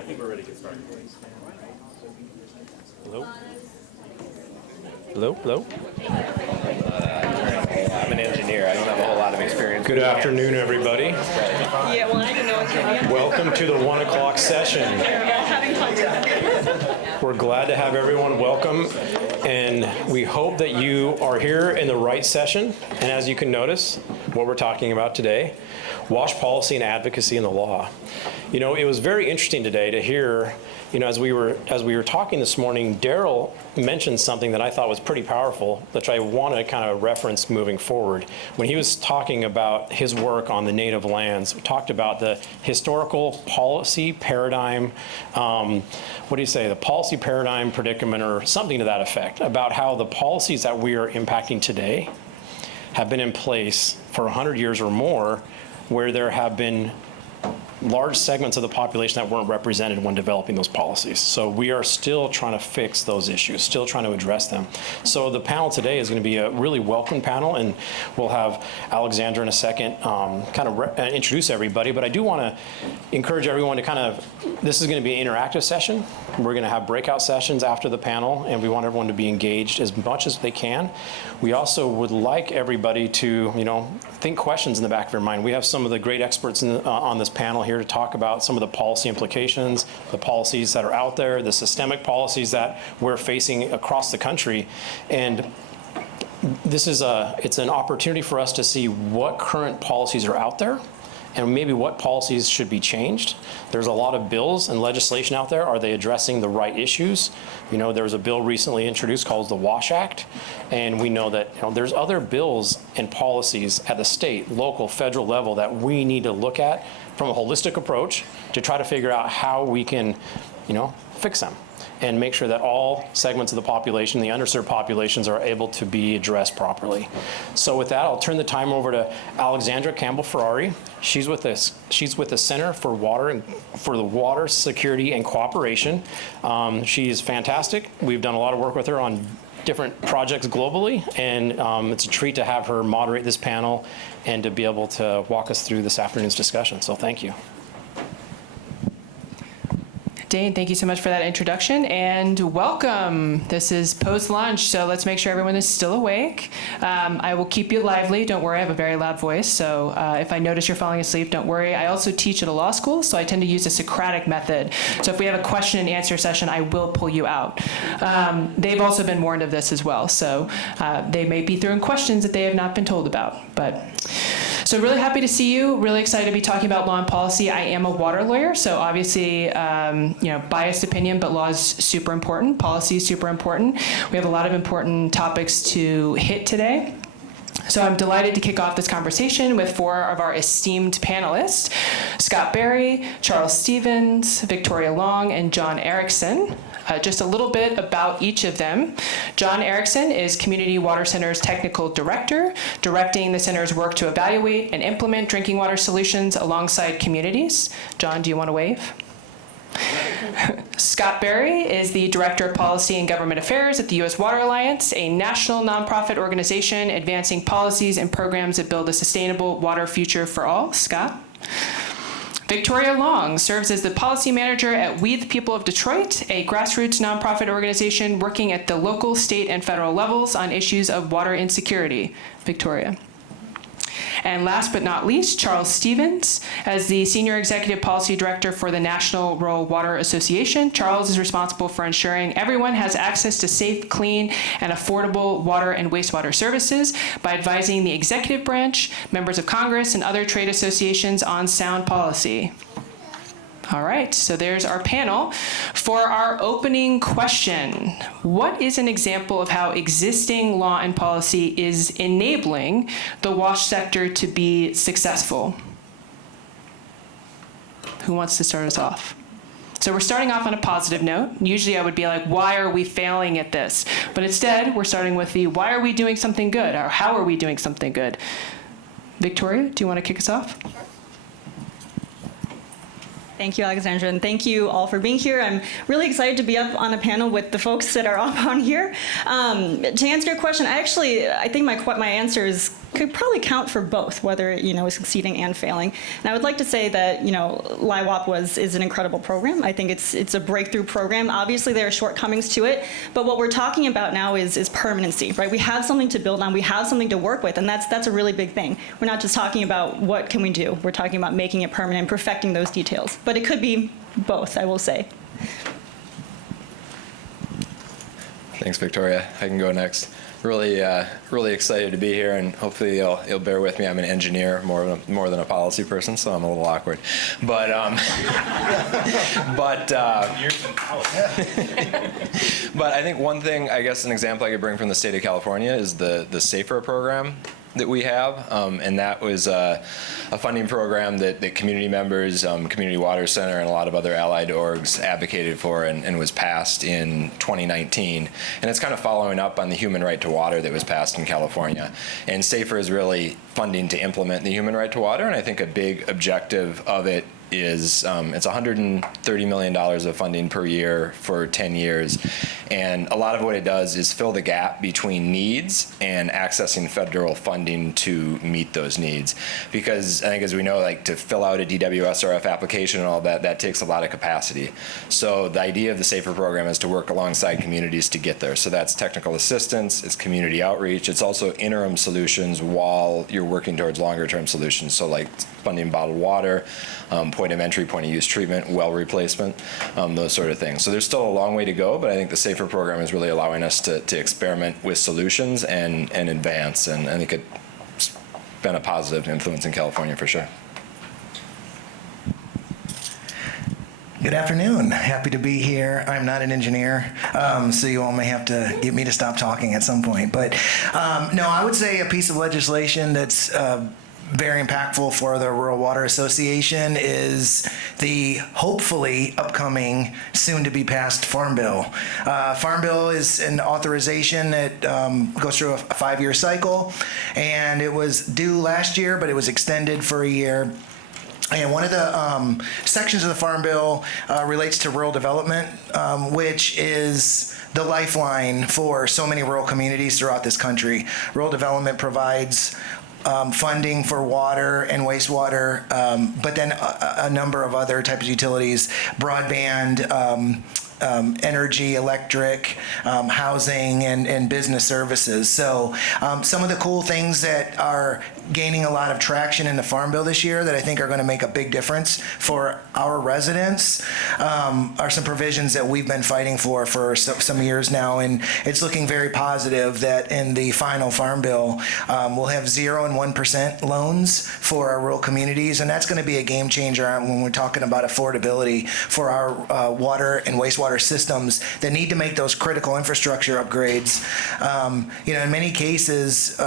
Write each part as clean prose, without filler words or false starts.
I think we're ready to get started. Hello? Hello? Hello? I'm an engineer. I don't have a whole lot of experience. Good afternoon, everybody. Yeah, well, I didn't know it's going to be. Welcome to the 1 o'clock session. Having fun today. We're glad to have everyone welcome, and we hope that you are here in the right session. And as you can notice, what we're talking about today, WASH policy and advocacy in the law. You know, it was very interesting today to hear, you know, as we were talking this morning, Daryl mentioned something that I thought was pretty powerful, which I want to kind of reference moving forward. When he was talking about his work on the native lands, we talked about the historical policy paradigm, what do you say, the policy paradigm predicament or something to that effect, about how the policies that we are impacting today have been in place for 100 years or more, where there have been large segments of the population that weren't represented when developing those policies. So we are still trying to fix those issues, still trying to address them. So the panel today is going to be a really welcome panel, and we'll have Alexandra in a second kind of introduce everybody. But I do want to encourage everyone to kind of, this is going to be an interactive session. We're going to have breakout sessions after the panel, and we want everyone to be engaged as much as they can. We also would like everybody to, you know, think questions in the back of your mind. We have some of the great experts on this panel here to talk about some of the policy implications, the policies that are out there, the systemic policies that we're facing across the country. And this is it's an opportunity for us to see what current policies are out there and maybe what policies should be changed. There's a lot of bills and legislation out there. Are they addressing the right issues? You know, there was a bill recently introduced called the WASH Act, and we know that, you know, there's other bills and policies at the state, local, federal level that we need to look at from a holistic approach to try to figure out how we can, you know, fix them and make sure that all segments of the population, the underserved populations, are able to be addressed properly. So with that, I'll turn the time over to Alexandra Campbell-Ferrari. She's with us. She's with the Center for the Water Security and Cooperation. She is fantastic. We've done a lot of work with her on different projects globally, and it's a treat to have her moderate this panel and to be able to walk us through this afternoon's discussion. So thank you. Dain, thank you so much for that introduction, and welcome. This is post-lunch, so let's make sure everyone is still awake. I will keep you lively. Don't worry, I have a very loud voice, so if I notice you're falling asleep, don't worry. I also teach at a law school, so I tend to use the Socratic method. So if we have a question and answer session, I will pull you out. They've also been warned of this as well, so they may be throwing questions that they have not been told about. So really happy to see you, really excited to be talking about law and policy. I am a water lawyer, so obviously, you know, biased opinion, but law is super important, policy is super important. We have a lot of important topics to hit today. So I'm delighted to kick off this conversation with 4 of our esteemed panelists, Scott Berry, Charles Stevens, Victoria Long, and John Erickson. Just a little bit about each of them. John Erickson is Community Water Center's Technical Director, directing the center's work to evaluate and implement drinking water solutions alongside communities. John, do you want to wave? Scott Berry is the Director of Policy and Government Affairs at the U.S. Water Alliance, a national nonprofit organization advancing policies and programs that build a sustainable water future for all. Scott? Victoria Long serves as the policy manager at We the People of Detroit, a grassroots nonprofit organization working at the local, state, and federal levels on issues of water insecurity. Victoria. And last but not least, Charles Stevens, as the Senior Executive Policy Director for the National Rural Water Association. Charles is responsible for ensuring everyone has access to safe, clean, and affordable water and wastewater services by advising the executive branch, members of Congress, and other trade associations on sound policy. All right, so there's our panel. For our opening question, what is an example of how existing law and policy is enabling the WASH sector to be successful? Who wants to start us off? So we're starting off on a positive note. Usually I would be like, why are we failing at this? But instead, we're starting with the, why are we doing something good? Or how are we doing something good? Victoria, do you want to kick us off? Sure. Thank you, Alexandra, and thank you all for being here. I'm really excited to be up on a panel with the folks that are up on here. To answer your question, I think my answer is could probably count for both, whether it is succeeding and failing. And I would like to say that LIWAP is an incredible program. I think it's a breakthrough program. Obviously, there are shortcomings to it, but what we're talking about now is permanency, right? We have something to build on, we have something to work with, and that's a really big thing. We're not just talking about what can we do. We're talking about making it permanent, perfecting those details. But it could be both, I will say. Thanks, Victoria. I can go next. Really excited to be here, and hopefully you'll bear with me. I'm an engineer more than a policy person, so I'm a little awkward. But but I think one thing, I guess, an example I could bring from the state of California is the SAFER program that we have, and that was a funding program that community members, Community Water Center, and a lot of other allied orgs advocated for, and was passed in 2019. And it's kind of following up on the human right to water that was passed in California. And SAFER is really funding to implement the human right to water, and I think a big objective of it is it's $130 million of funding per year for 10 years. And a lot of what it does is fill the gap between needs and accessing federal funding to meet those needs. Because I think, as we know, like, to fill out a DWSRF application and all that takes a lot of capacity. So the idea of the SAFER program is to work alongside communities to get there. So that's technical assistance, it's community outreach, it's also interim solutions while you're working towards longer term solutions. So like funding bottled water, point of entry, point of use treatment, well replacement, those sort of things. So there's still a long way to go, but I think the SAFER program is really allowing us to experiment with solutions and advance, and I think it's been a positive influence in California for sure. Good afternoon. Happy to be here. I'm not an engineer, so you all may have to get me to stop talking at some point. But no, I would say a piece of legislation that's very impactful for the Rural Water Association is the hopefully upcoming, soon-to-be-passed Farm Bill. Farm Bill is an authorization that goes through a 5-year cycle, and it was due last year, but it was extended for a year. And one of the sections of the Farm Bill relates to rural development, which is the lifeline for so many rural communities throughout this country. Rural development provides funding for water and wastewater, but then a number of other types of utilities, broadband, energy, electric, housing, and business services. So some of the cool things that are gaining a lot of traction in the Farm Bill this year that I think are going to make a big difference for our residents are some provisions that we've been fighting for some years now, and it's looking very positive that in the final Farm Bill we'll have 0 and 1% loans for our rural communities, and that's going to be a game changer when we're talking about affordability for our water and wastewater systems that need to make those critical infrastructure upgrades. In many cases,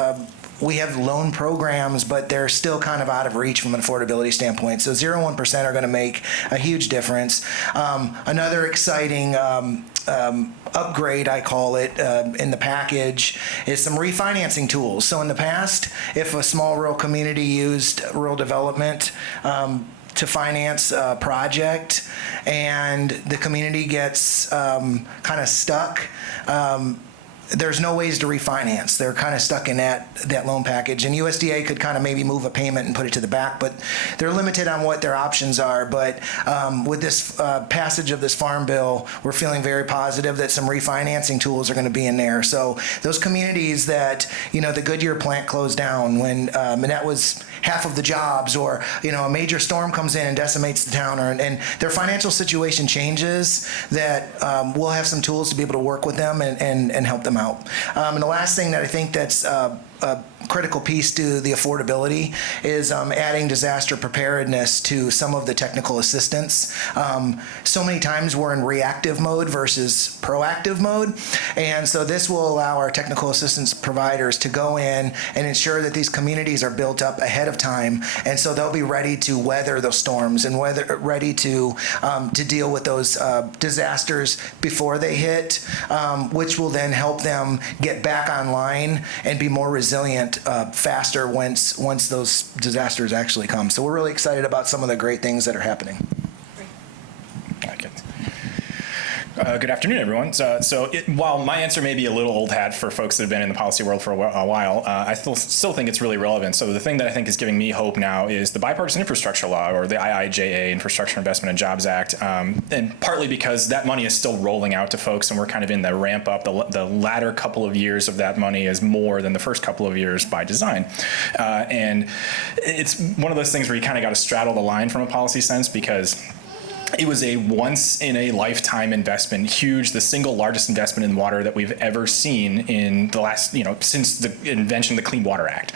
we have loan programs, but they're still kind of out of reach from an affordability standpoint. So 0 and 1% are going to make a huge difference. Another exciting upgrade, I call it, in the package is some refinancing tools. So in the past, if a small rural community used rural development to finance a project and the community gets kind of stuck, there's no ways to refinance. They're kind of stuck in that loan package. And USDA could kind of maybe move a payment and put it to the back, but they're limited on what their options are. But with this passage of this Farm Bill, we're feeling very positive that some refinancing tools are going to be in there. So those communities that, the Goodyear plant closed down when, and that was half of the jobs, or, a major storm comes in and decimates the town, and their financial situation changes, that we'll have some tools to be able to work with them and help them out. And the last thing that I think that's a critical piece to the affordability is adding disaster preparedness to some of the technical assistance. So many times we're in reactive mode versus proactive mode, and so this will allow our technical assistance providers to go in and ensure that these communities are built up ahead of time, and so they'll be ready to weather those storms and ready to deal with those disasters before they hit, which will then help them get back online and be more resilient faster once those disasters actually come. So we're really excited about some of the great things that are happening. Good afternoon, everyone. While my answer may be a little old hat for folks that have been in the policy world for a while, I still think it's really relevant. So the thing that I think is giving me hope now is the Bipartisan Infrastructure Law, or the IIJA, Infrastructure Investment and Jobs Act, and partly because that money is still rolling out to folks, and we're kind of in the ramp up. The latter couple of years of that money is more than the first couple of years by design. And it's one of those things where you kind of got to straddle the line from a policy sense, because it was a once-in-a-lifetime investment, huge, the single largest investment in water that we've ever seen in the last, since the invention of the Clean Water Act.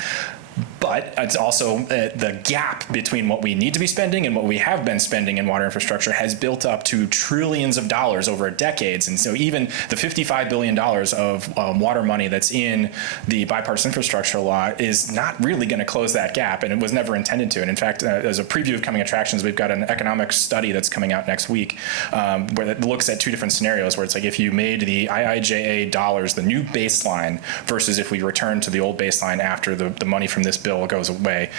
But it's also the gap between what we need to be spending and what we have been spending in water infrastructure has built up to trillions of dollars over decades. And so even the $55 billion of water money that's in the Bipartisan Infrastructure Law is not really going to close that gap, and it was never intended to. And in fact, as a preview of coming attractions, we've got an economic study that's coming out next week where it looks at two different scenarios, where it's like if you made the IIJA dollars the new baseline versus if we return to the old baseline after the money from this bill goes away,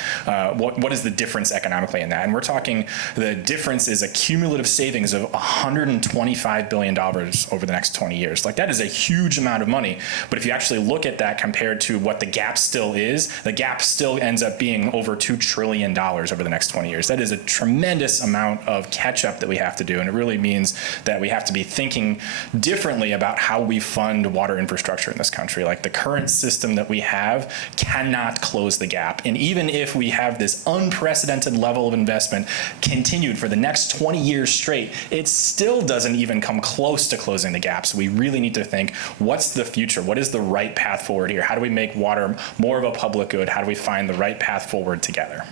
what is the difference economically in that? And we're talking, the difference is a cumulative savings of $125 billion over the next 20 years. Like, that is a huge amount of money. But if you actually look at that compared to what the gap still is, the gap still ends up being over $2 trillion over the next 20 years. That is a tremendous amount of catch up that we have to do. And it really means that we have to be thinking differently about how we fund water infrastructure in this country. Like, the current system that we have cannot close the gap. And even if we have this unprecedented level of investment continued for the next 20 years straight, it still doesn't even come close to closing the gap. So we really need to think, what's the future? What is the right path forward here? How do we make water more of a public good? How do we find the right path forward together?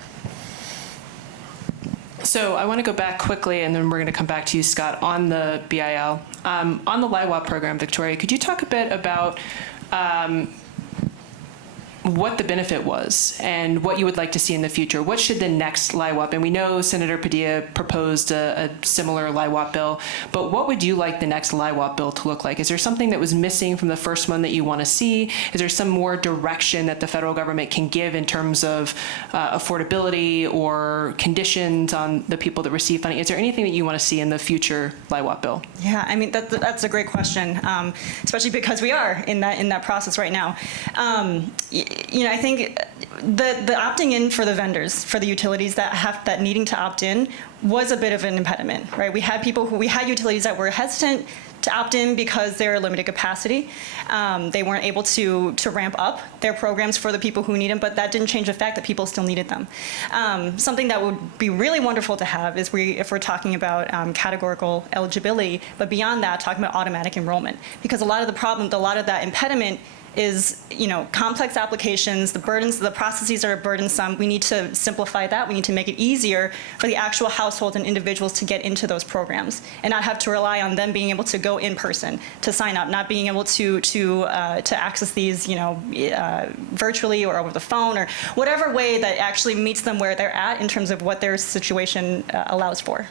So I want to go back quickly, and then we're going to come back to you, Scott, on the BIL. On the LIWAP program, Victoria, could you talk a bit about what the benefit was and what you would like to see in the future? What should the next LIWAP, and we know Senator Padilla proposed a similar LIWAP bill, but what would you like the next LIWAP bill to look like? Is there something that was missing from the first one that you want to see? Is there some more direction that the federal government can give in terms of affordability or conditions on the people that receive funding? Is there anything that you want to see in the future LIWAP bill? Yeah, I mean, that's a great question, especially because we are in that process right now. I think the opting in for the vendors, for the utilities that needing to opt in was a bit of an impediment, right? We had utilities that were hesitant to opt in because they're limited capacity. They weren't able to ramp up their programs for the people who need them, but that didn't change the fact that people still needed them. Something that would be really wonderful to have is if we're talking about categorical eligibility, but beyond that, talking about automatic enrollment, because a lot of that impediment is, complex applications, the processes are burdensome. We need to simplify that. We need to make it easier for the actual households and individuals to get into those programs and not have to rely on them being able to go in person to sign up, not being able to access these, virtually or over the phone or whatever way that actually meets them where they're at in terms of what their situation allows for.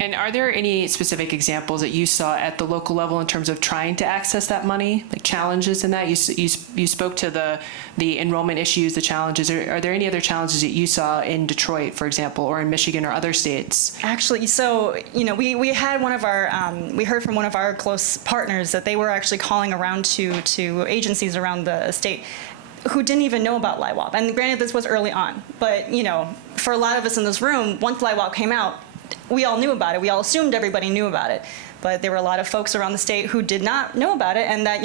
And are there any specific examples that you saw at the local level in terms of trying to access that money, like challenges in that? You spoke to the enrollment issues, the challenges. Are there any other challenges that you saw in Detroit, for example, or in Michigan or other states? Actually, so, we had we heard from one of our close partners that they were actually calling around to agencies around the state who didn't even know about LIWAP. And granted, this was early on, but, for a lot of us in this room, once LIWAP came out, we all knew about it. We all assumed everybody knew about it. But there were a lot of folks around the state who did not know about it, and that,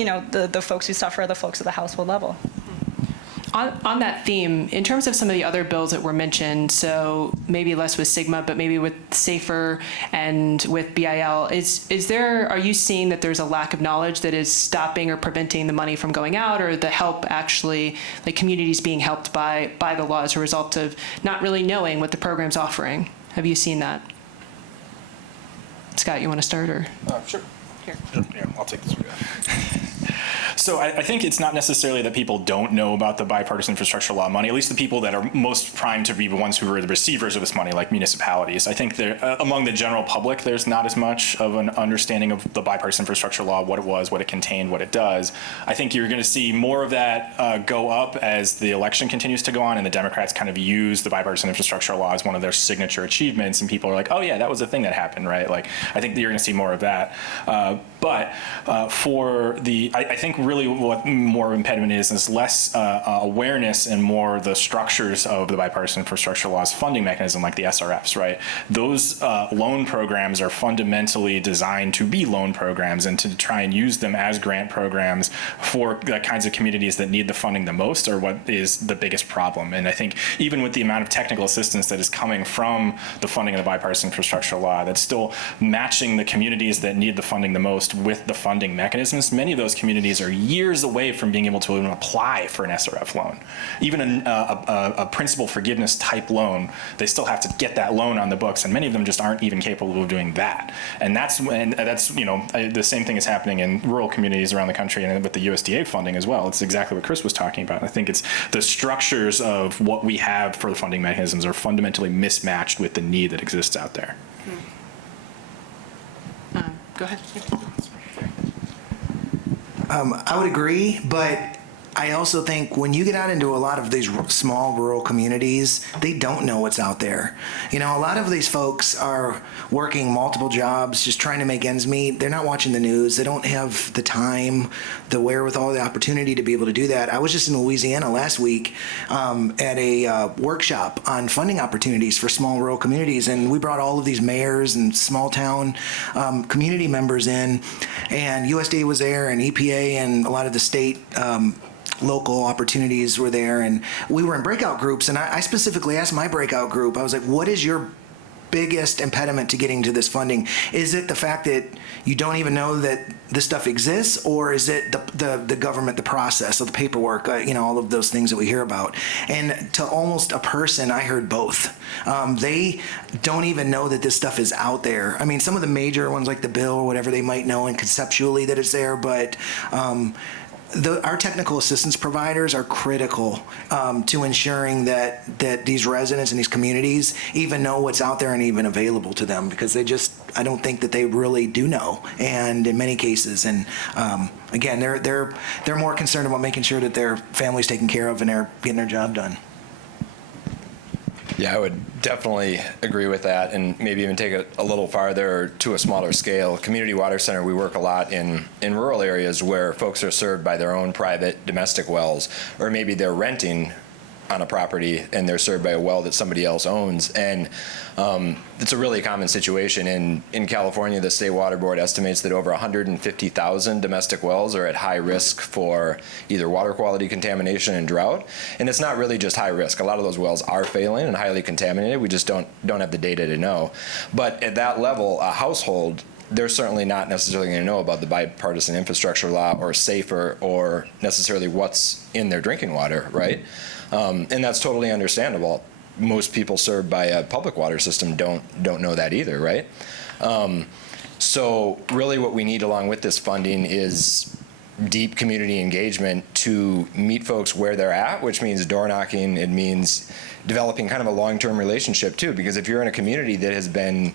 the folks who suffer are the folks at the household level. On that theme, in terms of some of the other bills that were mentioned, so maybe less with SGMA, but maybe with SAFER and with BIL, are you seeing that there's a lack of knowledge that is stopping or preventing the money from going out, or the help actually, like communities being helped by the law as a result of not really knowing what the program's offering? Have you seen that? Scott, you want to start, or? Sure. Here. Yeah, I'll take this one. So I think it's not necessarily that people don't know about the bipartisan infrastructure law money, at least the people that are most primed to be the ones who are the receivers of this money, like municipalities. I think among the general public, there's not as much of an understanding of the bipartisan infrastructure law, what it was, what it contained, what it does. I think you're going to see more of that go up as the election continues to go on and the Democrats kind of use the bipartisan infrastructure law as one of their signature achievements, and people are like, oh yeah, that was a thing that happened, right? Like, I think that you're going to see more of that. But I think really what more impediment is less awareness and more the structures of the bipartisan infrastructure law's funding mechanism, like the SRFs, right? Those loan programs are fundamentally designed to be loan programs and to try and use them as grant programs for the kinds of communities that need the funding the most, or what is the biggest problem. And I think even with the amount of technical assistance that is coming from the funding of the bipartisan infrastructure law, that's still matching the communities that need the funding the most with the funding mechanisms. Many of those communities are years away from being able to even apply for an SRF loan. Even a principal forgiveness type loan, they still have to get that loan on the books, and many of them just aren't even capable of doing that. And that's the same thing is happening in rural communities around the country and with the USDA funding as well. It's exactly what Chris was talking about. I think it's the structures of what we have for the funding mechanisms are fundamentally mismatched with the need that exists out there. Go ahead. I would agree, but I also think when you get out into a lot of these small rural communities, they don't know what's out there. You know, a lot of these folks are working multiple jobs, just trying to make ends meet. They're not watching the news. They don't have the time, the wherewithal, the opportunity to be able to do that. I was just in Louisiana last week at a workshop on funding opportunities for small rural communities, and we brought all of these mayors and small town community members in, and USDA was there, and EPA, and a lot of the state local opportunities were there, and we were in breakout groups, and I specifically asked my breakout group, I was like, what is your biggest impediment to getting to this funding? Is it the fact that you don't even know that this stuff exists, or is it the government, the process of the paperwork, all of those things that we hear about? And to almost a person, I heard both. They don't even know that this stuff is out there. I mean, some of the major ones like the bill or whatever, they might know and conceptually that it's there, but our technical assistance providers are critical to ensuring that these residents and these communities even know what's out there and even available to them, because I don't think that they really do know, and in many cases, and again, they're more concerned about making sure that their family's taken care of and they're getting their job done. Yeah, I would definitely agree with that, and maybe even take it a little farther to a smaller scale. Community Water Center, we work a lot in rural areas where folks are served by their own private domestic wells, or maybe they're renting on a property and they're served by a well that somebody else owns. And it's a really common situation. In California, the State Water Board estimates that over 150,000 domestic wells are at high risk for either water quality contamination and drought. And it's not really just high risk. A lot of those wells are failing and highly contaminated. We just don't have the data to know. But at that level, a household, they're certainly not necessarily going to know about the bipartisan infrastructure law or SAFER or necessarily what's in their drinking water, right? And that's totally understandable. Most people served by a public water system don't know that either, right? So really what we need along with this funding is deep community engagement to meet folks where they're at, which means door knocking. It means developing kind of a long-term relationship too, because if you're in a community that has been,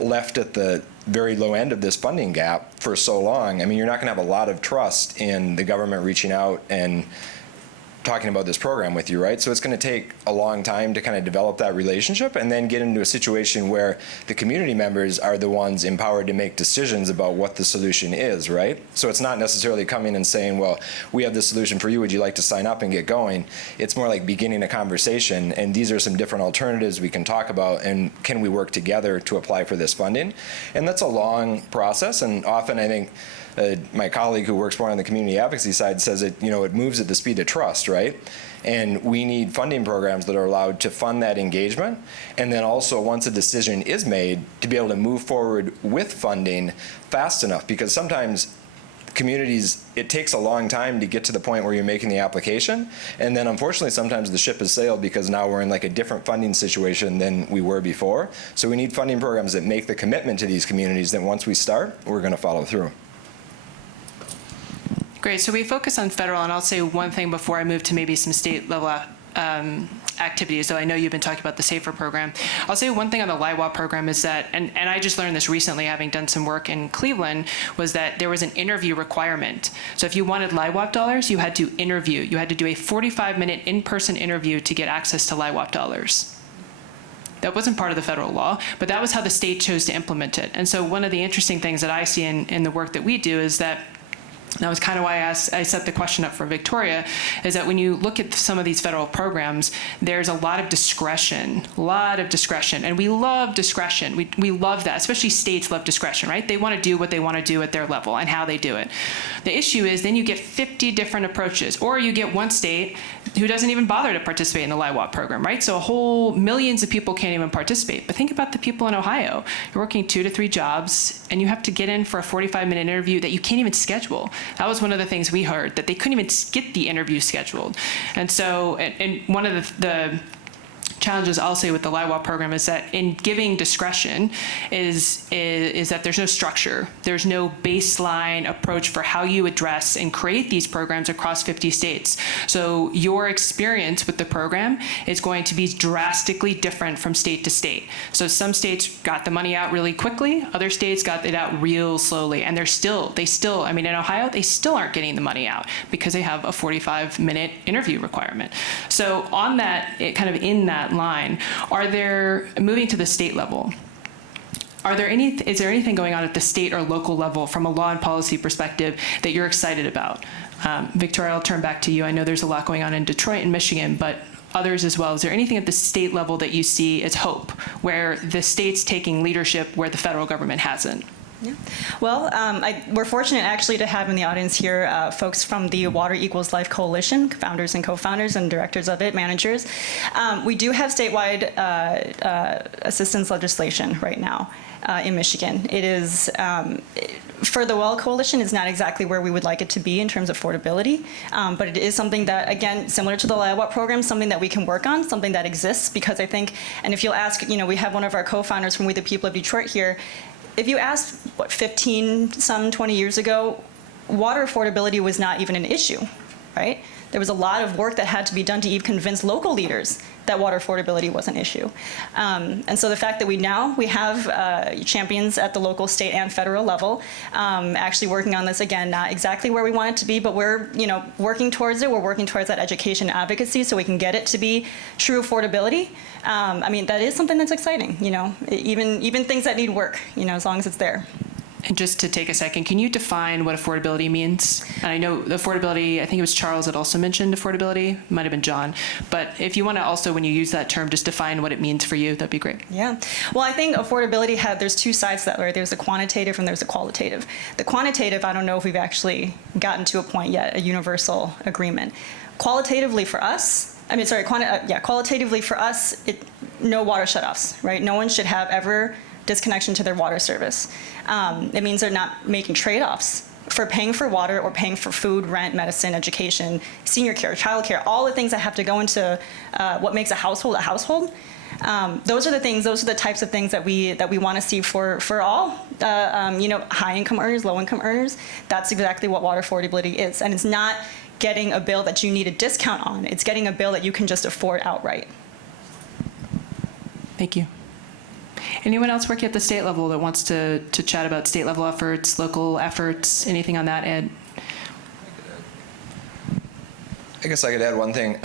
left at the very low end of this funding gap for so long, I mean, you're not going to have a lot of trust in the government reaching out and talking about this program with you, right? So it's going to take a long time to kind of develop that relationship and then get into a situation where the community members are the ones empowered to make decisions about what the solution is, right? So it's not necessarily coming and saying, well, we have this solution for you, would you like to sign up and get going? It's more like beginning a conversation, and these are some different alternatives we can talk about, and can we work together to apply for this funding? And that's a long process, and often I think my colleague who works more on the community advocacy side says it moves at the speed of trust, right? And we need funding programs that are allowed to fund that engagement. And then also, once a decision is made, to be able to move forward with funding fast enough, because sometimes communities, it takes a long time to get to the point where you're making the application. And then unfortunately, sometimes the ship has sailed because now we're in like a different funding situation than we were before. So we need funding programs that make the commitment to these communities that once we start, we're going to follow through. Great. So we focus on federal, and I'll say one thing before I move to maybe some state level activities, though I know you've been talking about the SAFER program. I'll say one thing on the LIWAP program is that, and I just learned this recently having done some work in Cleveland, was that there was an interview requirement. So if you wanted LIWAP dollars, you had to interview. You had to do a 45-minute in-person interview to get access to LIWAP dollars. That wasn't part of the federal law, but that was how the state chose to implement it. And so one of the interesting things that I see in the work that we do is that, that was kind of why I set the question up for Victoria, is that when you look at some of these federal programs, there's a lot of discretion, and we love discretion. We love that, especially states love discretion, right? They want to do what they want to do at their level and how they do it. The issue is then you get 50 different approaches, or you get one state who doesn't even bother to participate in the LIWAP program, right? So millions of people can't even participate. But think about the people in Ohio. You're working 2 to 3 jobs, and you have to get in for a 45-minute interview that you can't even schedule. That was one of the things we heard, that they couldn't even get the interview scheduled. And so, and one of the challenges I'll say with the LIWAP program is that in giving discretion is that there's no structure. There's no baseline approach for how you address and create these programs across 50 states. So your experience with the program is going to be drastically different from state to state. So some states got the money out really quickly, other states got it out real slowly, and they still, I mean, in Ohio, they still aren't getting the money out because they have a 45-minute interview requirement. So on that, kind of in that line, moving to the state level, is there anything going on at the state or local level from a law and policy perspective that you're excited about? Victoria, I'll turn back to you. I know there's a lot going on in Detroit and Michigan, but others as well. Is there anything at the state level that you see as hope, where the state's taking leadership where the federal government hasn't? Yeah. Well, we're fortunate actually to have in the audience here folks from the Water Equals Life Coalition, founders and co-founders and directors of it, managers. We do have statewide assistance legislation right now in Michigan. It is, for the WELL Coalition, is not exactly where we would like it to be in terms of affordability, but it is something that, again, similar to the LIWAP program, something that we can work on, something that exists, because I think, and if you'll ask, we have one of our co-founders from We the People of Detroit here. If you asked, 20 years ago, water affordability was not even an issue, right? There was a lot of work that had to be done to even convince local leaders that water affordability was an issue. And so the fact that we have champions at the local, state, and federal level actually working on this, again, not exactly where we want it to be, but we're working towards it. We're working towards that education advocacy so we can get it to be true affordability. I mean, that is something that's exciting, even things that need work, as long as it's there. And just to take a second, can you define what affordability means? And I know the affordability, I think it was Charles that also mentioned affordability, might have been John. But if you want to also, when you use that term, just define what it means for you, that'd be great. Yeah. Well, I think affordability there's 2 sides to that, right? There's the quantitative and there's the qualitative. The quantitative, I don't know if we've actually gotten to a point yet, a universal agreement. Qualitatively for us, qualitatively for us, no water shutoffs, right? No one should have ever disconnection to their water service. It means they're not making trade-offs for paying for water or paying for food, rent, medicine, education, senior care, child care, all the things that have to go into what makes a household a household. Those are the types of things that we want to see for all high-income earners, low-income earners. That's exactly what water affordability is. And it's not getting a bill that you need a discount on. It's getting a bill that you can just afford outright. Thank you. Anyone else working at the state level that wants to chat about state level efforts, local efforts, anything on that, Ed? I guess I could add one thing.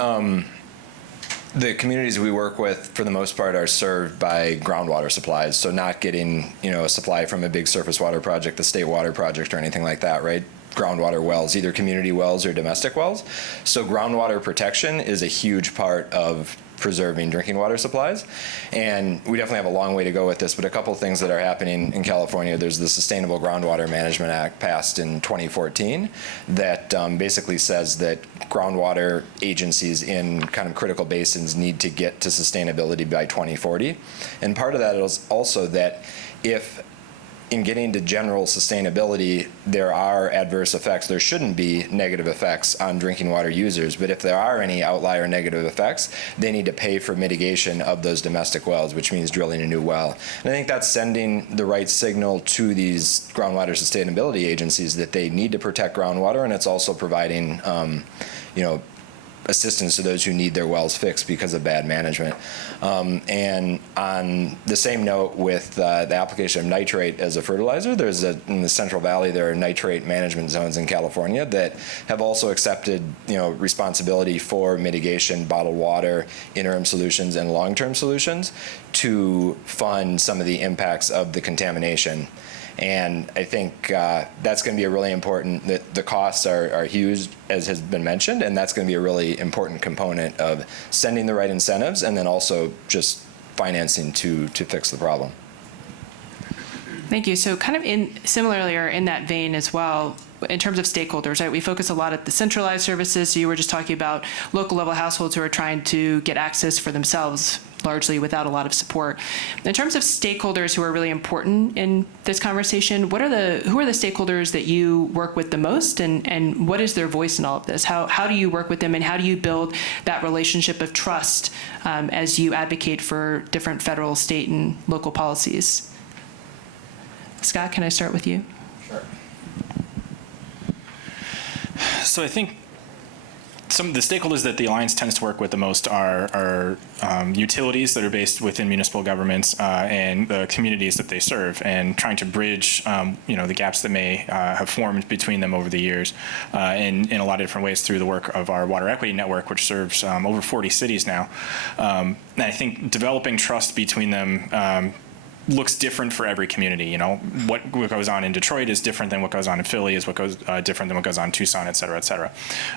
The communities we work with, for the most part, are served by groundwater supplies, so not getting a supply from a big surface water project, the state water project, or anything like that, right? Groundwater wells, either community wells or domestic wells. So groundwater protection is a huge part of preserving drinking water supplies. And we definitely have a long way to go with this, but a couple of things that are happening in California. There's the Sustainable Groundwater Management Act passed in 2014 that basically says that groundwater agencies in kind of critical basins need to get to sustainability by 2040. And part of that is also that if in getting to general sustainability, there are adverse effects. There shouldn't be negative effects on drinking water users, but if there are any outlier negative effects, they need to pay for mitigation of those domestic wells, which means drilling a new well. And I think that's sending the right signal to these groundwater sustainability agencies that they need to protect groundwater, and it's also providing, assistance to those who need their wells fixed because of bad management. And on the same note with the application of nitrate as a fertilizer, in the Central Valley, there are nitrate management zones in California that have also accepted, responsibility for mitigation, bottled water, interim solutions, and long-term solutions to fund some of the impacts of the contamination. And I think that's going to be a really important, the costs are huge, as has been mentioned, and that's going to be a really important component of sending the right incentives and then also just financing to fix the problem. Thank you. So kind of similarly or in that vein as well, in terms of stakeholders, right? We focus a lot at the centralized services. So you were just talking about local level households who are trying to get access for themselves, largely without a lot of support. In terms of stakeholders who are really important in this conversation, who are the stakeholders that you work with the most, and what is their voice in all of this? How do you work with them, and how do you build that relationship of trust as you advocate for different federal, state, and local policies? Scott, can I start with you? Sure. So I think some of the stakeholders that the Alliance tends to work with the most are utilities that are based within municipal governments and the communities that they serve, and trying to bridge the gaps that may have formed between them over the years in a lot of different ways through the work of our Water Equity Network, which serves over 40 cities now. And I think developing trust between them looks different for every community. What goes on in Detroit is different than what goes on in Philly, is what goes different than what goes on in Tucson, et cetera, et cetera.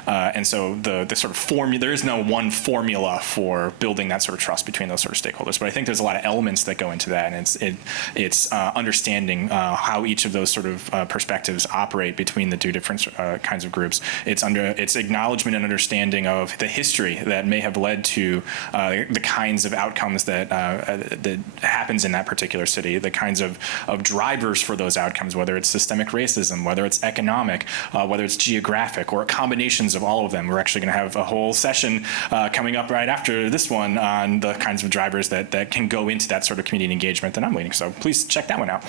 And so the sort of formula, there is no one formula for building that sort of trust between those sort of stakeholders. But I think there's a lot of elements that go into that, and it's understanding how each of those sort of perspectives operate between the two different kinds of groups. It's acknowledgement and understanding of the history that may have led to the kinds of outcomes that happens in that particular city, the kinds of drivers for those outcomes, whether it's systemic racism, whether it's economic, whether it's geographic, or combinations of all of them. We're actually going to have a whole session coming up right after this one on the kinds of drivers that can go into that sort of community engagement that I'm leading. So please check that one out.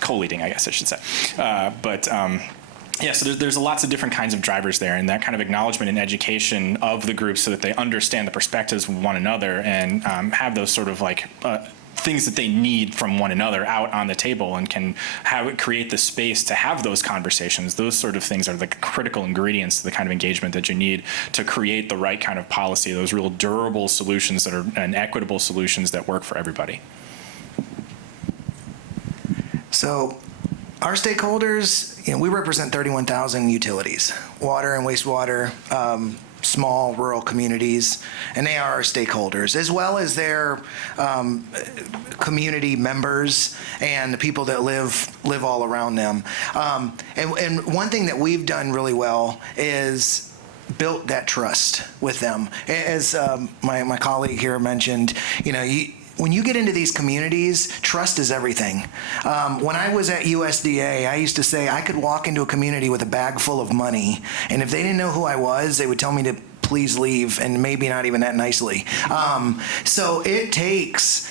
Co-leading, I guess I should say. Yeah, so there's lots of different kinds of drivers there, and that kind of acknowledgement and education of the group so that they understand the perspectives of one another and have those sort of things that they need from one another out on the table, and can have it create the space to have those conversations. Those sort of things are the critical ingredients to the kind of engagement that you need to create the right kind of policy, those real durable solutions that are and equitable solutions that work for everybody. So our stakeholders, we represent 31,000 utilities, water and wastewater, small rural communities, and they are our stakeholders, as well as their community members and the people that live all around them. And one thing that we've done really well is built that trust with them. As my colleague here mentioned, when you get into these communities, trust is everything. When I was at USDA, I used to say I could walk into a community with a bag full of money, and if they didn't know who I was, they would tell me to please leave, and maybe not even that nicely. So it takes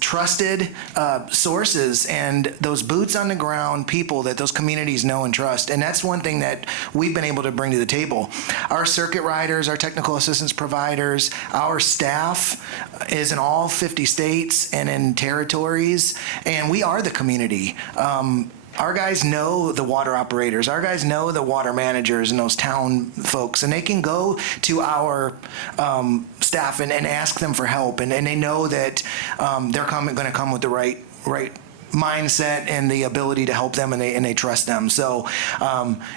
trusted sources and those boots on the ground people that those communities know and trust. And that's one thing that we've been able to bring to the table. Our circuit riders, our technical assistance providers, our staff is in all 50 states and in territories, and we are the community. Our guys know the water operators. Our guys know the water managers and those town folks, and they can go to our staff and ask them for help, and they know that they're going to come with the right mindset and the ability to help them, and they trust them. So,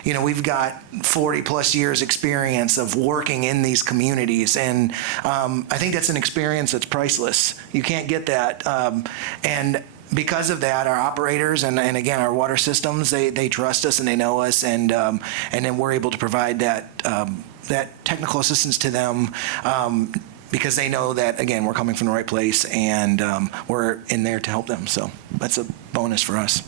we've got 40 plus years experience of working in these communities, and I think that's an experience that's priceless. You can't get that, and because of that, our operators and again our water systems, they trust us and they know us, and then we're able to provide that technical assistance to them because they know that, again, we're coming from the right place, and we're in there to help them. So that's a bonus for us.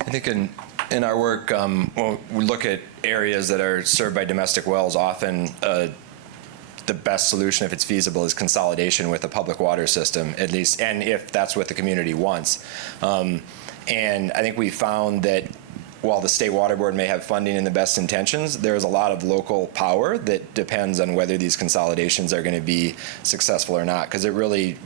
I think in our work, when we look at areas that are served by domestic wells, often the best solution, if it's feasible, is consolidation with a public water system, at least, and if that's what the community wants. And I think we found that while the State Water Board may have funding and the best intentions, there's a lot of local power that depends on whether these consolidations are going to be successful or not, because it really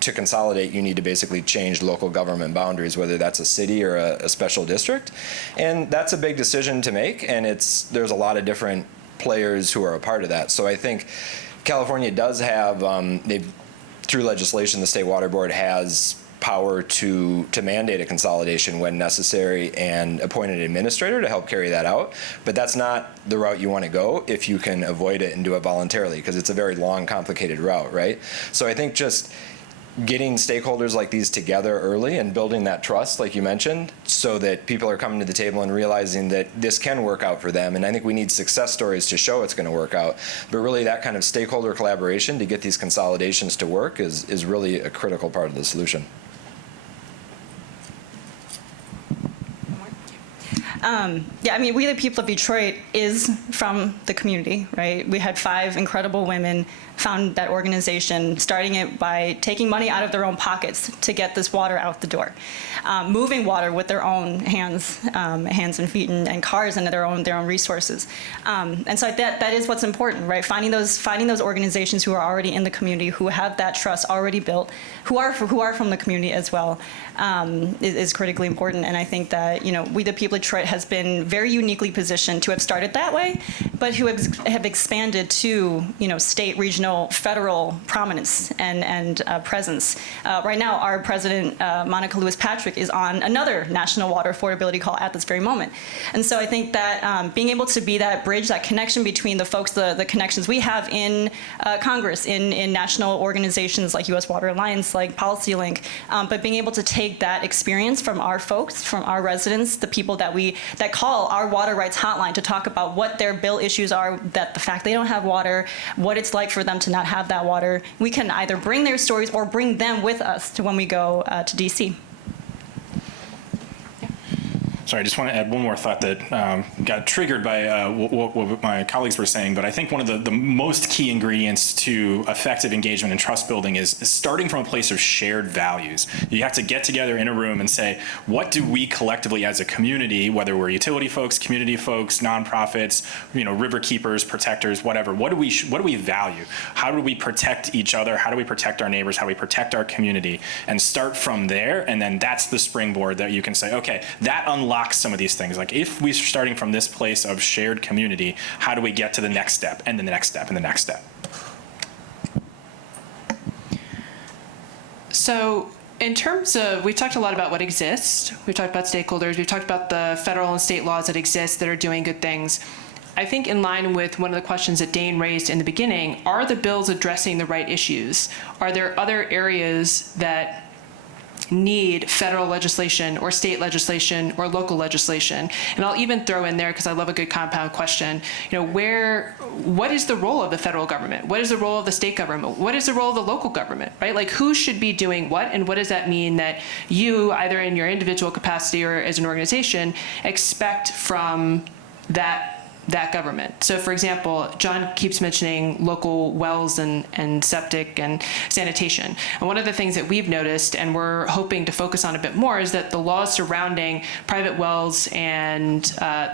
to consolidate, you need to basically change local government boundaries, whether that's a city or a special district. And that's a big decision to make, and there's a lot of different players who are a part of that. So I think California does have, through legislation, the State Water Board has power to mandate a consolidation when necessary and appoint an administrator to help carry that out. But that's not the route you want to go if you can avoid it and do it voluntarily, because it's a very long, complicated route, right? So I think just getting stakeholders like these together early and building that trust, like you mentioned, so that people are coming to the table and realizing that this can work out for them. And I think we need success stories to show it's going to work out. But really that kind of stakeholder collaboration to get these consolidations to work is really a critical part of the solution. Yeah, I mean, We the People of Detroit is from the community, right? We had 5 incredible women found that organization, starting it by taking money out of their own pockets to get this water out the door, moving water with their own hands and feet, and cars, and their own resources. And so that is what's important, right? Finding those organizations who are already in the community, who have that trust already built, who are from the community as well, is critically important. And I think that We the People of Detroit has been very uniquely positioned to have started that way, but who have expanded to state, regional, federal prominence and presence. Right now, our president, Monica Lewis-Patrick, is on another national water affordability call at this very moment. And so I think that being able to be that bridge, that connection between the folks, the connections we have in Congress, in national organizations like U.S. Water Alliance, like PolicyLink, but being able to take that experience from our folks, from our residents, the people that call our water rights hotline to talk about what their bill issues are, that the fact they don't have water, what it's like for them to not have that water. We can either bring their stories or bring them with us to when we go to DC. Sorry, I just want to add one more thought that got triggered by what my colleagues were saying, but I think one of the most key ingredients to effective engagement and trust building is starting from a place of shared values. You have to get together in a room and say, what do we collectively as a community, whether we're utility folks, community folks, nonprofits, river keepers, protectors, whatever, what do we value? How do we protect each other? How do we protect our neighbors? How do we protect our community? And start from there, and then that's the springboard that you can say, okay, that unlocks some of these things. Like if we're starting from this place of shared community, how do we get to the next step and the next step and the next step? So in terms of, we've talked a lot about what exists. We've talked about stakeholders. We've talked about the federal and state laws that exist that are doing good things. I think in line with one of the questions that Dain raised in the beginning, are the bills addressing the right issues? Are there other areas that need federal legislation or state legislation or local legislation? And I'll even throw in there, because I love a good compound question, what is the role of the federal government? What is the role of the state government? What is the role of the local government, right? Like who should be doing what, and what does that mean that you, either in your individual capacity or as an organization, expect from that government? So for example, John keeps mentioning local wells and septic and sanitation. And one of the things that we've noticed, and we're hoping to focus on a bit more, is that the laws surrounding private wells and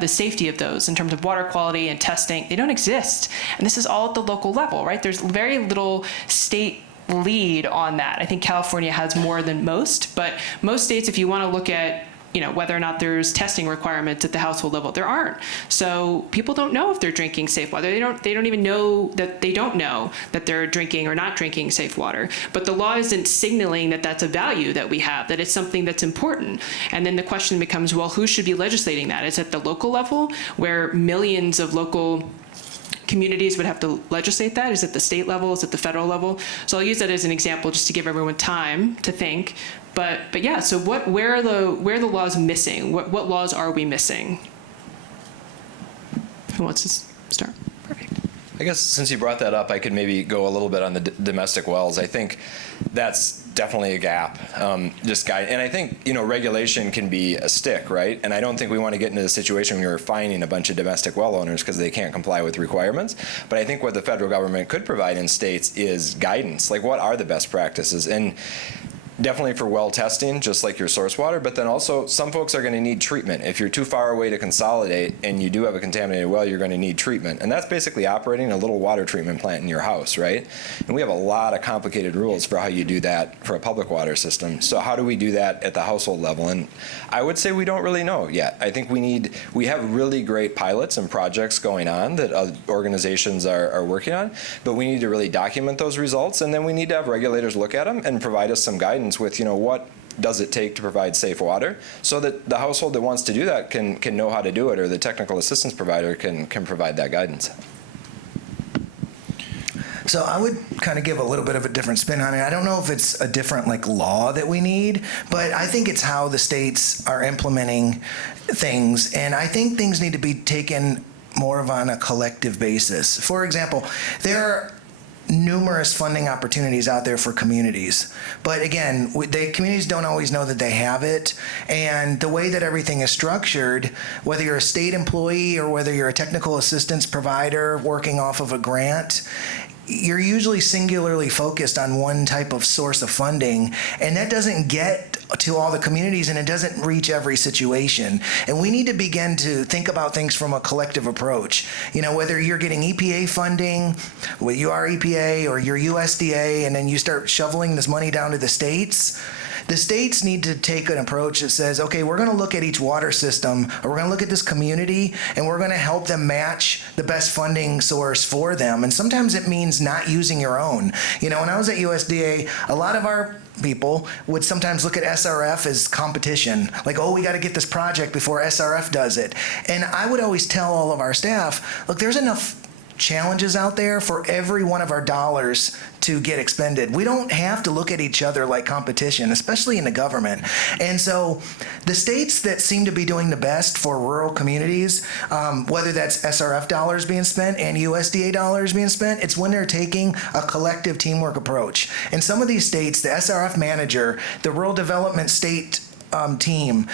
the safety of those in terms of water quality and testing, they don't exist. And this is all at the local level, right? There's very little state lead on that. I think California has more than most, but most states, if you want to look at whether or not there's testing requirements at the household level, there aren't. So people don't know if they're drinking safe water. They don't even know that they don't know that they're drinking or not drinking safe water. But the law isn't signaling that that's a value that we have, that it's something that's important. And then the question becomes, well, who should be legislating that? Is it the local level, where millions of local communities would have to legislate that? Is it the state level? Is it the federal level? So I'll use that as an example just to give everyone time to think. But yeah, so where are the laws missing? What laws are we missing? Who wants to start? Perfect. I guess since you brought that up, I could maybe go a little bit on the domestic wells. I think that's definitely a gap. And I think, regulation can be a stick, right? And I don't think we want to get into the situation where we're fining a bunch of domestic well owners because they can't comply with requirements. But I think what the federal government could provide in states is guidance, like what are the best practices? And definitely for well testing, just like your source water, but then also some folks are going to need treatment. If you're too far away to consolidate and you do have a contaminated well, you're going to need treatment. And that's basically operating a little water treatment plant in your house, right? And we have a lot of complicated rules for how you do that for a public water system. So how do we do that at the household level? And I would say we don't really know yet. I think we have really great pilots and projects going on that organizations are working on, but we need to really document those results, and then we need to have regulators look at them and provide us some guidance with, what does it take to provide safe water, so that the household that wants to do that can know how to do it, or the technical assistance provider can provide that guidance. So I would kind of give a little bit of a different spin on it. I don't know if it's a different law that we need, but I think it's how the states are implementing things, and I think things need to be taken more of on a collective basis. For example, there are numerous funding opportunities out there for communities. But again, communities don't always know that they have it. And the way that everything is structured, whether you're a state employee or whether you're a technical assistance provider working off of a grant, you're usually singularly focused on one type of source of funding, and that doesn't get to all the communities, and it doesn't reach every situation. And we need to begin to think about things from a collective approach. Whether you're getting EPA funding, whether you are EPA or you're USDA, and then you start shoveling this money down to the states need to take an approach that says, okay, we're going to look at each water system, or we're going to look at this community, and we're going to help them match the best funding source for them. And sometimes it means not using your own. When I was at USDA, a lot of our people would sometimes look at SRF as competition. Like, oh, we got to get this project before SRF does it. And I would always tell all of our staff, look, there's enough challenges out there for every one of our dollars to get expended. We don't have to look at each other like competition, especially in the government. And so the states that seem to be doing the best for rural communities, whether that's SRF dollars being spent and USDA dollars being spent, it's when they're taking a collective teamwork approach. In some of these states, the SRF manager, the rural development state team,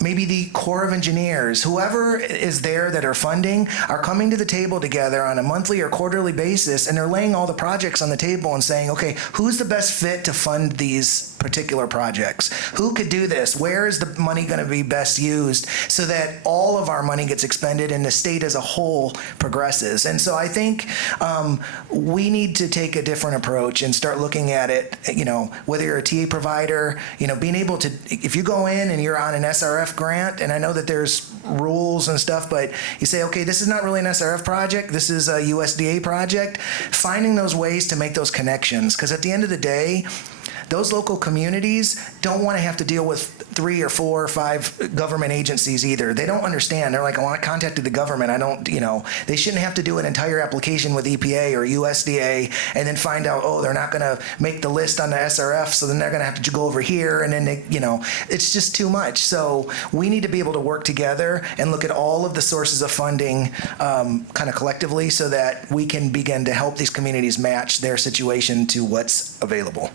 maybe the Corps of Engineers, whoever is there that are funding, are coming to the table together on a monthly or quarterly basis, and they're laying all the projects on the table and saying, okay, who's the best fit to fund these particular projects? Who could do this? Where is the money going to be best used so that all of our money gets expended and the state as a whole progresses? And so I think we need to take a different approach and start looking at it, whether you're a TA provider, being able to, if you go in and you're on an SRF grant, and I know that there's rules and stuff, but you say, okay, this is not really an SRF project, this is a USDA project, finding those ways to make those connections, because at the end of the day, those local communities don't want to have to deal with 3 or 4 or 5 government agencies either. They don't understand. They're like, oh, I contacted the government. I don't, they shouldn't have to do an entire application with EPA or USDA and then find out, oh, they're not going to make the list on the SRF, so then they're going to have to go over here, and then it's just too much. So we need to be able to work together and look at all of the sources of funding kind of collectively so that we can begin to help these communities match their situation to what's available.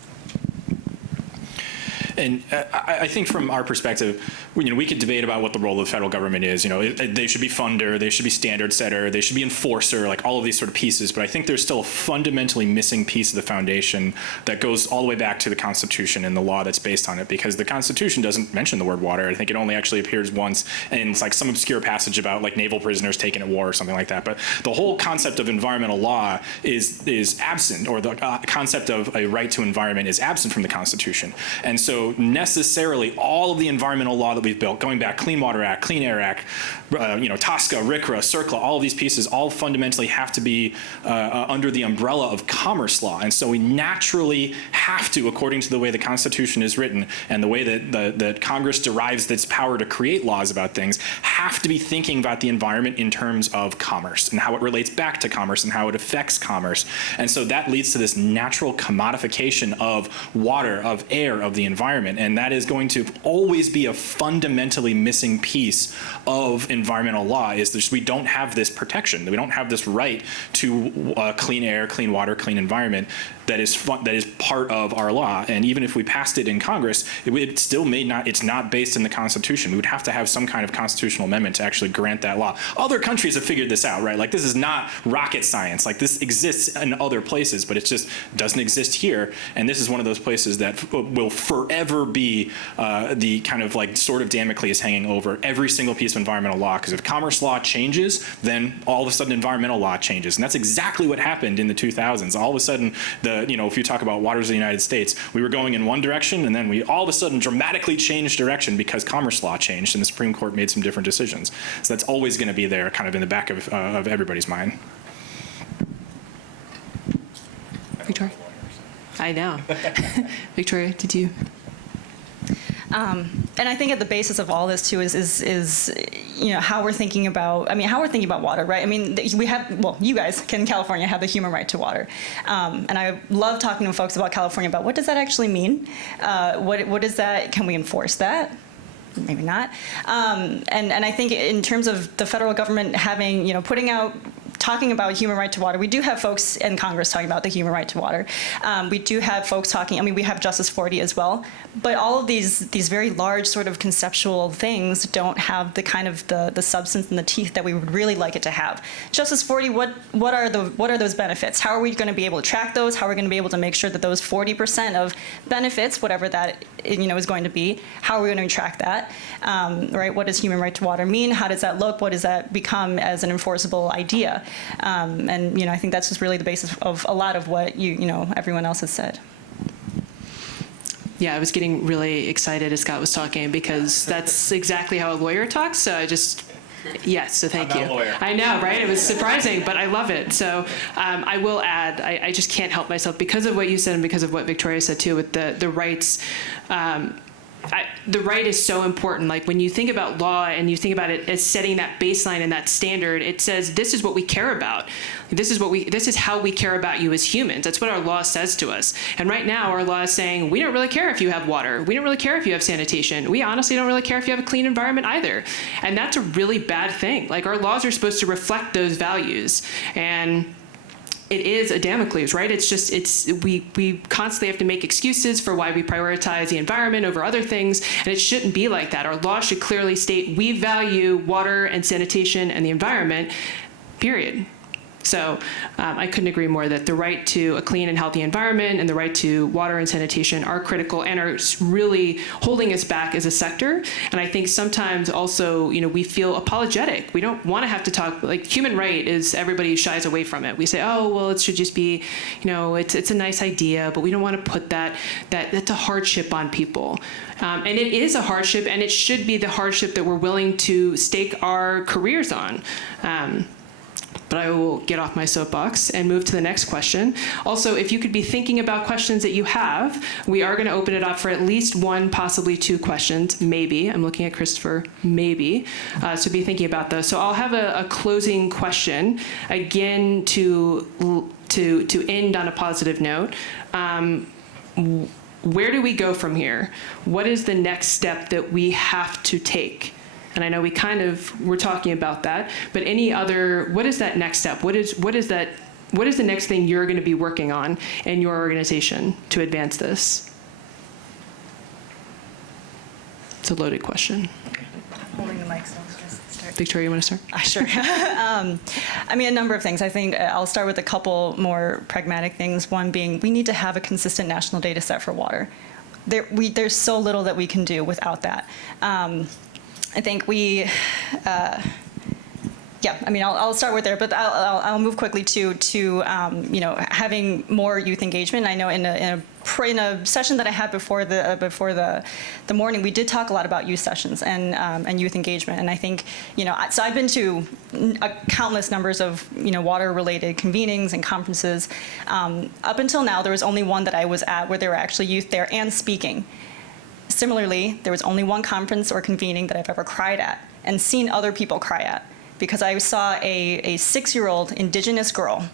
And I think from our perspective, we could debate about what the role of the federal government is. They should be funder, they should be standard setter, they should be enforcer, like all of these sort of pieces. But I think there's still a fundamentally missing piece of the foundation that goes all the way back to the Constitution and the law that's based on it, because the Constitution doesn't mention the word water. I think it only actually appears once in like some obscure passage about like naval prisoners taken at war or something like that. But the whole concept of environmental law is absent, or the concept of a right to environment is absent from the Constitution. And so necessarily all of the environmental law that we've built, going back, Clean Water Act, Clean Air Act, TSCA, RCRA, CERCLA, all of these pieces all fundamentally have to be under the umbrella of commerce law. And so we naturally have to, according to the way the Constitution is written and the way that Congress derives its power to create laws about things, have to be thinking about the environment in terms of commerce and how it relates back to commerce and how it affects commerce. And so that leads to this natural commodification of water, of air, of the environment, environment. And that is going to always be a fundamentally missing piece of environmental law, is that we don't have this protection. We don't have this right to clean air, clean water, clean environment that is part of our law. And even if we passed it in Congress, it still may not, it's not based in the Constitution. We would have to have some kind of constitutional amendment to actually grant that law. Other countries have figured this out, right? Like, this is not rocket science. Like, this exists in other places, but it just doesn't exist here. And this is one of those places that will forever be the kind of like sword of Damocles hanging over every single piece of environmental law. Because if commerce law changes, then all of a sudden environmental law changes. And that's exactly what happened in the 2000s. All of a sudden, if you talk about waters of the United States, we were going in one direction, and then we all of a sudden dramatically changed direction because commerce law changed and the Supreme Court made some different decisions. So that's always going to be there, kind of in the back of everybody's mind. Victoria? I know. Victoria, did you? And I think at the basis of all this too is how we're thinking about water, right? I mean, you guys in California have the human right to water, and I love talking to folks about California about what does that actually mean? What is that? Can we enforce that? Maybe not. And I think in terms of the federal government having talking about human right to water, we do have folks in Congress talking about the human right to water. We do have folks talking, we have Justice 40 as well, but all of these very large sort of conceptual things don't have the kind of the substance and the teeth that we would really like it to have. Justice 40, what are those benefits? How are we going to be able to track those? How are we going to be able to make sure that those 40% of benefits, whatever that is going to be, how are we going to track that? Right? What does human right to water mean? How does that look? What does that become as an enforceable idea? And I think that's just really the basis of a lot of what everyone else has said. Yeah, I was getting really excited as Scott was talking because that's exactly how a lawyer talks. So so thank you. I'm not a lawyer. I know, right? It was surprising, but I love it. So I will add, I just can't help myself because of what you said and because of what Victoria said too with the rights. The right is so important. Like when you think about law and you think about it as setting that baseline and that standard, it says this is what we care about. This is how we care about you as humans. That's what our law says to us. And right now our law is saying we don't really care if you have water. We don't really care if you have sanitation. We honestly don't really care if you have a clean environment either. And that's a really bad thing. Like our laws are supposed to reflect those values. And it is a Damocles, right? We constantly have to make excuses for why we prioritize the environment over other things, and it shouldn't be like that. Our law should clearly state we value water and sanitation and the environment, period. So I couldn't agree more that the right to a clean and healthy environment and the right to water and sanitation are critical and are really holding us back as a sector. And I think sometimes also, we feel apologetic. We don't want to have to talk, like human right is everybody shies away from it. We say, oh, well, it should just be, it's a nice idea, but we don't want to put that's a hardship on people. And it is a hardship, and it should be the hardship that we're willing to stake our careers on. But I will get off my soapbox and move to the next question. Also, if you could be thinking about questions that you have, we are going to open it up for at least one, possibly two questions, maybe. I'm looking at Christopher, maybe. So be thinking about those. So I'll have a closing question, again, to end on a positive note. Where do we go from here? What is the next step that we have to take? And I know we're talking about that, but what is that next step? What is the next thing you're going to be working on in your organization to advance this? It's a loaded question. Holding the mic, so let's just start. Victoria, you want to start? Sure. A number of things. I think I'll start with a couple more pragmatic things. One being we need to have a consistent national data set for water. There's so little that we can do without that. I think I'll start with there, but I'll move quickly to having more youth engagement. I know in a session that I had before the morning, we did talk a lot about youth sessions and youth engagement. And I think so I've been to countless numbers of water-related convenings and conferences. Up until now, there was only one that I was at where there were actually youth there and speaking. Similarly, there was only one conference or convening that I've ever cried at and seen other people cry at, because I saw a 6-year-old indigenous girl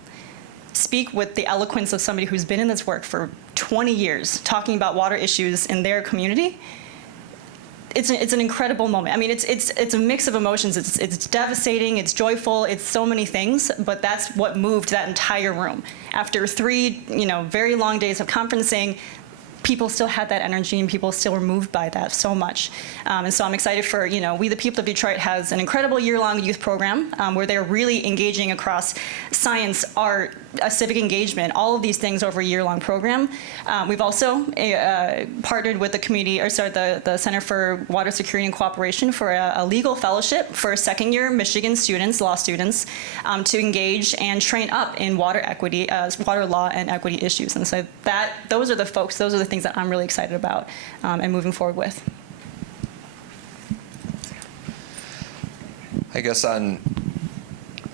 speak with the eloquence of somebody who's been in this work for 20 years talking about water issues in their community, it's an incredible moment. I mean, it's a mix of emotions. It's devastating, it's joyful, it's so many things, but that's what moved that entire room. After 3, very long days of conferencing, people still had that energy and people still were moved by that so much. And so I'm excited for, We the People of Detroit has an incredible year-long youth program where they're really engaging across science, art, civic engagement, all of these things over a year-long program. We've also partnered with the Center for Water Security and Cooperation for a legal fellowship for second-year Michigan students, law students, to engage and train up in water equity, water law and equity issues. And so those are the things that I'm really excited about and moving forward with. I guess on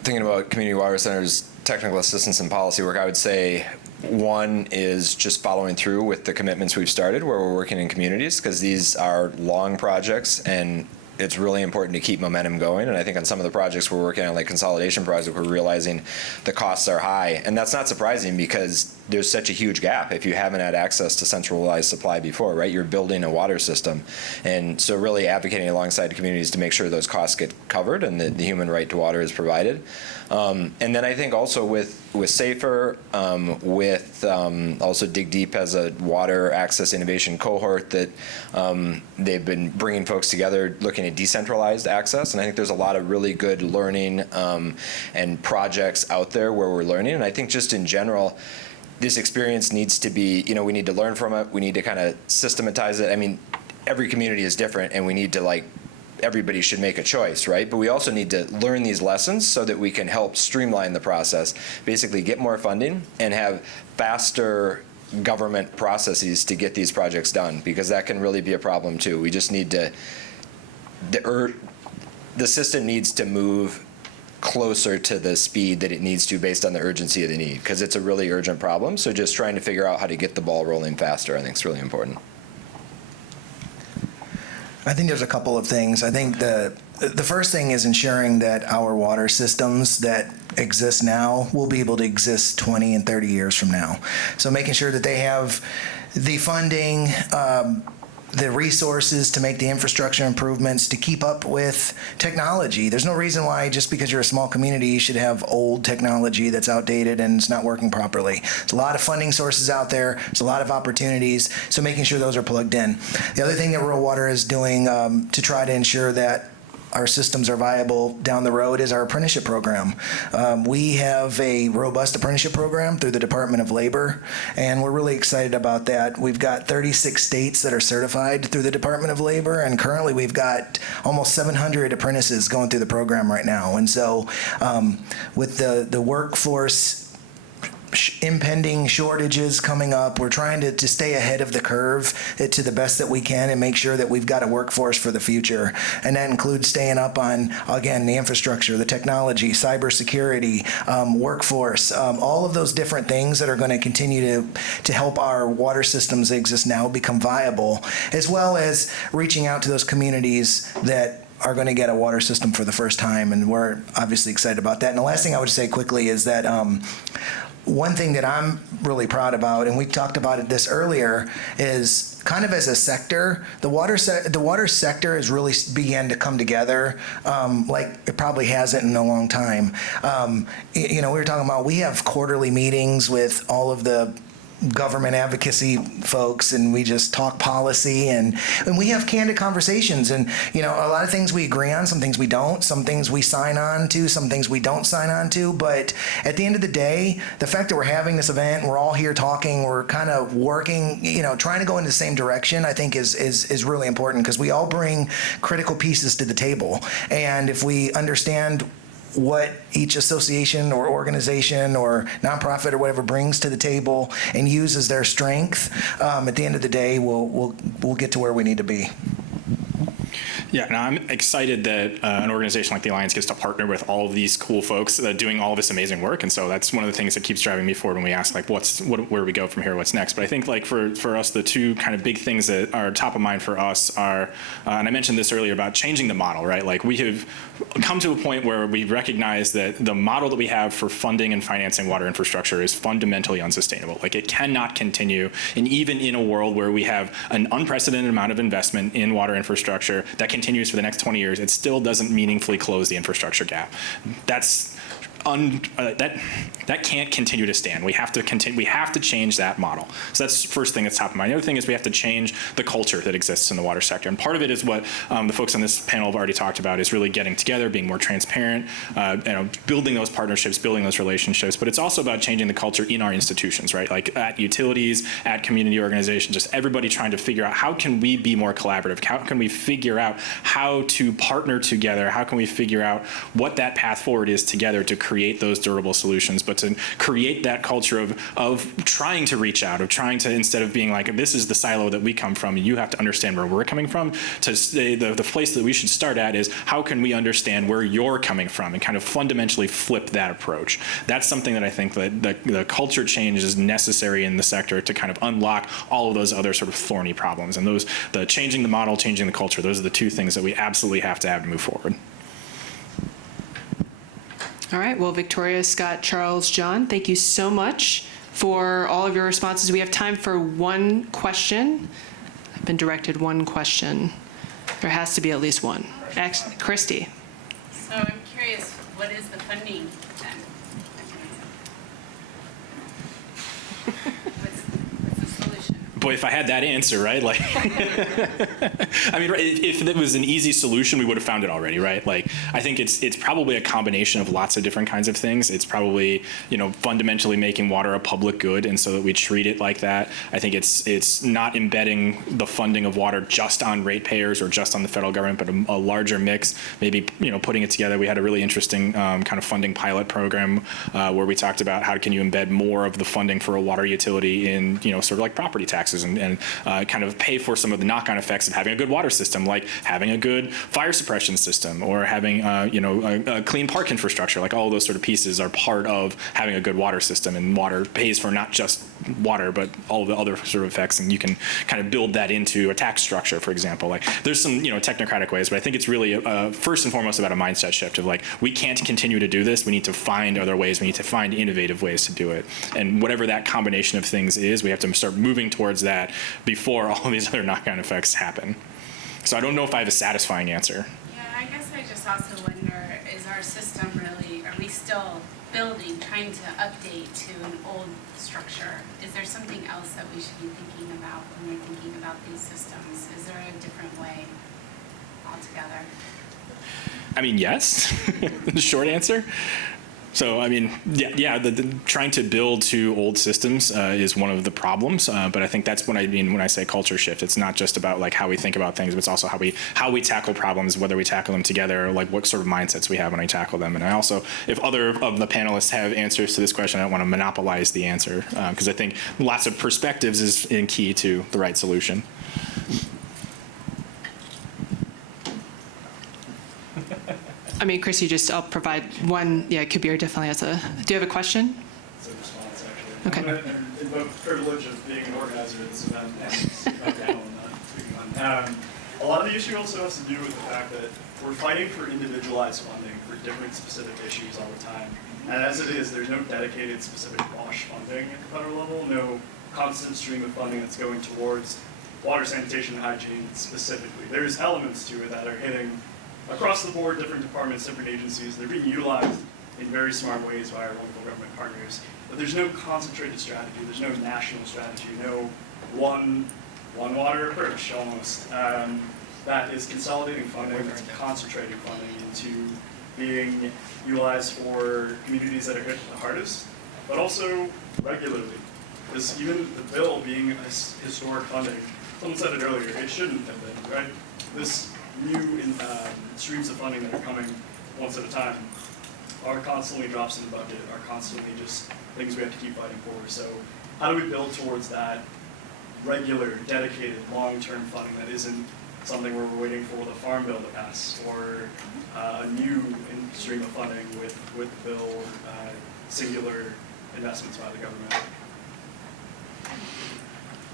thinking about community water centers, technical assistance and policy work, I would say one is just following through with the commitments we've started where we're working in communities, because these are long projects and it's really important to keep momentum going. And I think on some of the projects we're working on, like consolidation projects, we're realizing the costs are high. And that's not surprising because there's such a huge gap if you haven't had access to centralized supply before, right? You're building a water system. And so really advocating alongside communities to make sure those costs get covered and the human right to water is provided. And then I think also with SAFER, also Dig Deep has a water access innovation cohort that they've been bringing folks together looking at decentralized access. And I think there's a lot of really good learning and projects out there where we're learning. And I think just in general, this experience needs to be, we need to learn from it. We need to kind of systematize it. I mean, every community is different and we need to everybody should make a choice, right? But we also need to learn these lessons so that we can help streamline the process, basically get more funding and have faster government processes to get these projects done, because that can really be a problem too. We just need to, the system needs to move closer to the speed that it needs to based on the urgency of the need, because it's a really urgent problem. So just trying to figure out how to get the ball rolling faster, I think is really important. I think there's a couple of things. I think the first thing is ensuring that our water systems that exist now will be able to exist 20 and 30 years from now. So making sure that they have the funding, the resources to make the infrastructure improvements to keep up with technology. There's no reason why just because you're a small community you should have old technology that's outdated and it's not working properly. There's a lot of funding sources out there. There's a lot of opportunities. So making sure those are plugged in. The other thing that Rural Water is doing to try to ensure that our systems are viable down the road is our apprenticeship program. We have a robust apprenticeship program through the Department of Labor, and we're really excited about that. We've got 36 states that are certified through the Department of Labor, and currently we've got almost 700 apprentices going through the program right now. And so with the workforce impending shortages coming up, we're trying to stay ahead of the curve to the best that we can and make sure that we've got a workforce for the future. And that includes staying up on, again, the infrastructure, the technology, cybersecurity, workforce, all of those different things that are going to continue to help our water systems that exist now become viable, as well as reaching out to those communities that are going to get a water system for the first time. And we're obviously excited about that. And the last thing I would say quickly is that one thing that I'm really proud about, and we talked about this earlier, is kind of as a sector, the water sector has really began to come together like it probably hasn't in a long time. We were talking about, we have quarterly meetings with all of the government advocacy folks, and we just talk policy, and we have candid conversations, and a lot of things we agree on, some things we don't, some things we sign on to, some things we don't sign on to. But at the end of the day, the fact that we're having this event, we're all here talking, we're kind of working, trying to go in the same direction, I think is really important, because we all bring critical pieces to the table. And if we understand what each association or organization or nonprofit or whatever brings to the table and uses their strength, at the end of the day, we'll get to where we need to be. Yeah, no, I'm excited that an organization like the Alliance gets to partner with all of these cool folks doing all of this amazing work, and so that's one of the things that keeps driving me forward when we ask like, where do we go from here, what's next? But I think like for us, the two kind of big things that are top of mind for us are, and I mentioned this earlier about changing the model, right? Like we have come to a point where we recognize that the model that we have for funding and financing water infrastructure is fundamentally unsustainable. Like it cannot continue, and even in a world where we have an unprecedented amount of investment in water infrastructure that continues for the next 20 years, it still doesn't meaningfully close the infrastructure gap. That's that can't continue to stand. We have to continue. We have to change that model. So that's the first thing that's top of mind. The other thing is we have to change the culture that exists in the water sector. And part of it is what the folks on this panel have already talked about, is really getting together, being more transparent, building those partnerships, building those relationships. But it's also about changing the culture in our institutions, right? Like at utilities, at community organizations, just everybody trying to figure out how can we be more collaborative? How can we figure out how to partner together? How can we figure out what that path forward is together to create those durable solutions, but to create that culture of trying to reach out, of trying to, instead of being like, this is the silo that we come from, you have to understand where we're coming from, to say the place that we should start at is how can we understand where you're coming from and kind of fundamentally flip that approach. That's something that I think that the culture change is necessary in the sector to kind of unlock all of those other sort of thorny problems. And the changing the model, changing the culture, those are the two things that we absolutely have to move forward. All right, well, Victoria, Scott, Charles, John, thank you so much for all of your responses. We have time for one question. I've been directed one question. There has to be at least one. Christy. So I'm curious, what is the funding then? What's the solution? Boy, if I had that answer, right? Like, I mean, if it was an easy solution, we would have found it already, right? Like, I think it's probably a combination of lots of different kinds of things. It's probably, fundamentally making water a public good, and so that we treat it like that. I think it's not embedding the funding of water just on ratepayers or just on the federal government, but a larger mix. Maybe, putting it together. We had a really interesting kind of funding pilot program where we talked about how can you embed more of the funding for a water utility in, sort of like property taxes and kind of pay for some of the knock-on effects of having a good water system, like having a good fire suppression system or having a clean park infrastructure. Like all of those sort of pieces are part of having a good water system, and water pays for not just water but all of the other sort of effects, and you can kind of build that into a tax structure, for example. Like there's some technocratic ways, but I think it's really first and foremost about a mindset shift of like, we can't continue to do this. We need to find other ways. We need to find innovative ways to do it, and whatever that combination of things is, we have to start moving towards that before all of these other knock-on effects happen. So I don't know if I have a satisfying answer. Yeah, I guess I just also wonder, is our system really, are we still building, trying to update to an old structure? Is there something else that we should be thinking about when we're thinking about these systems? Is there a different way altogether? I mean, yes. The short answer. So, I mean, the trying to build to old systems is one of the problems. But I think that's what I mean when I say culture shift. It's not just about like how we think about things, but it's also how we tackle problems, whether we tackle them together, or like what sort of mindsets we have when we tackle them. And I also, if other of the panelists have answers to this question, I don't want to monopolize the answer because I think lots of perspectives is in key to the right solution. I mean, Chris, I'll provide one. Yeah, Kabir definitely has do you have a question? It's a response, actually. Okay. I'm going to invoke the privilege of being an organizer of this event and not speaking on. A lot of the issue also has to do with the fact that we're fighting for individualized funding for different specific issues all the time. And as it is, there's no dedicated specific WASH funding at the federal level, no constant stream of funding that's going towards water, sanitation, and hygiene specifically. There's elements to it that are hitting across the board, different departments, different agencies. They're being utilized in very smart ways by our local government partners. But there's no concentrated strategy. There's no national strategy, no one water approach almost. That is consolidating funding, that's concentrating funding into being utilized for communities that are hit the hardest, but also regularly. Because even the bill being historic funding, someone said it earlier, it shouldn't have been, right? This new streams of funding that are coming once at a time are constantly drops in the bucket, are constantly just things we have to keep fighting for. So how do we build towards that regular, dedicated, long-term funding that isn't something where we're waiting for the Farm Bill to pass, or a new stream of funding with the bill, or singular investments by the government.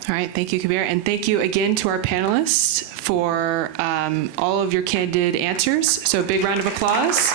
All right, thank you, Kabir. And thank you again to our panelists for all of your candid answers. So big round of applause.